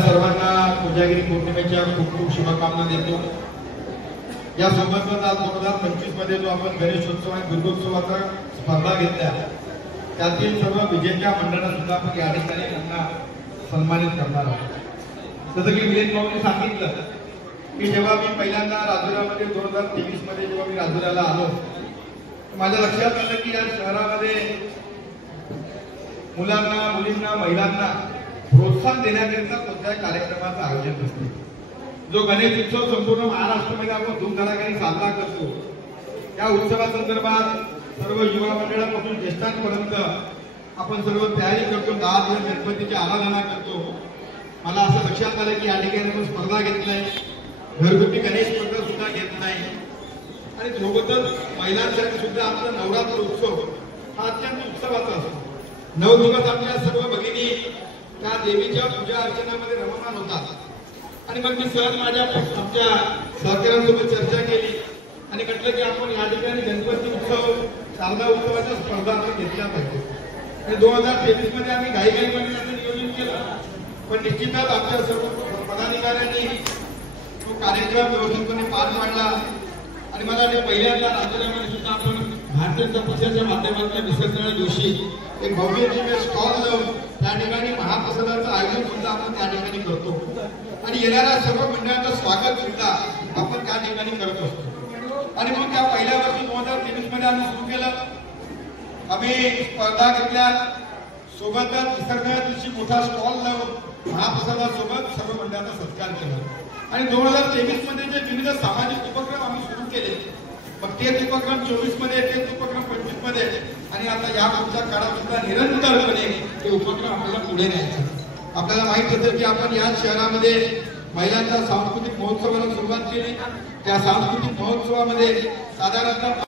सर्वांना कोजागिरी पौर्णिमेच्या खूप खूप शुभकामना देतो। या सोबतच आज 2025 मध्ये जो आपण गणेशोत्सव आणि दुर्गोत्सवाचा स्पर्धा घेतल्या त्यातील सर्व विजेत्या मंडळांना सुद्धा आपण या ठिकाणी त्यांना सन्मानित करणार आहोत। जसं की मिलिंद भाऊंनी सांगितलं की जेव्हा मी पहिल्यांदा राजुरामध्ये 2023 मध्ये जेव्हा मी राजुराला आलो माझ्या लक्षात आलं की या शहरामध्ये मुलांना मुलींना महिलांना प्रोत्साहन देण्याकरिता कोणत्याही कार्यक्रमाचं आयोजन नसते। जो गणेश उत्सव संपूर्ण महाराष्ट्रामध्ये आपण धूमधडाक्याने साजरा करतो या उत्सवासंदर्भात सर्व युवा मंडळापासून ज्येष्ठांपर्यंत आपण सर्व तयारी करतो। 10 दिवस गणपतीची आराधना करतो। मला असं लक्षात आलं की या ठिकाणी आपण स्पर्धा घेत नाही, घरगुती गणेश स्पर्धा सुद्धा घेत नाही आणि सोबतच महिलांसाठी सुद्धा आपला नवरात्र उत्सव हा अत्यंत उत्सवाचा असतो। 9 दिवस आपल्या सर्व भगिनी त्या देवीच्या पूजा अर्चनामध्ये रममाण होतात आणि मग मी सहज माझ्या आमच्या सहकाऱ्यांसोबत चर्चा केली आणि म्हटलं की आपण या ठिकाणी गणपती उत्सव शारदा उत्सवाच्या स्पर्धा आपण घेतल्या पाहिजे आणि 2023 मध्ये आम्ही घाईघाईमध्ये त्याचं नियोजन केलं। पण निश्चितच आपल्या सर्व पदाधिकाऱ्यांनी तो कार्यक्रम व्यवस्थितपणे पार पाडला आणि मला ते पहिल्यांदा राज्यामध्ये सुद्धा आपण भारतीय जनता पक्षाच्या माध्यमातून विसर्जन दिवशी एक भव्य दिव्य स्टॉल लावून त्या ठिकाणी महाप्रसादाचं आयोजन सुद्धा आपण त्या ठिकाणी करतो आणि येणाऱ्या सर्व मंडळांचं स्वागत सुद्धा आपण त्या ठिकाणी करत असतो। आणि मग त्या पहिल्या वर्षी 2023 मध्ये आम्ही सुरू केलं। आम्ही स्पर्धा घेतल्या, सोबतच विसर्जन दिवशी मोठा स्टॉल लावून महाप्रसादासोबत सर्व मंडळांचा सत्कार केला आणि 2023 मध्ये जे विविध सामाजिक उपक्रम आम्ही सुरू केले मग तेच उपक्रम 24 मध्ये, तेच उपक्रम 25 मध्ये आणि आता या पुढच्या काळात सुद्धा निरंतरपणे ते उपक्रम आपल्याला पुढे न्यायचे। आपल्याला माहित असेल की आपण या शहरामध्ये महिलांच्या सांस्कृतिक महोत्सवाला सुरुवात केली। त्या सांस्कृतिक महोत्सवामध्ये साधारणतः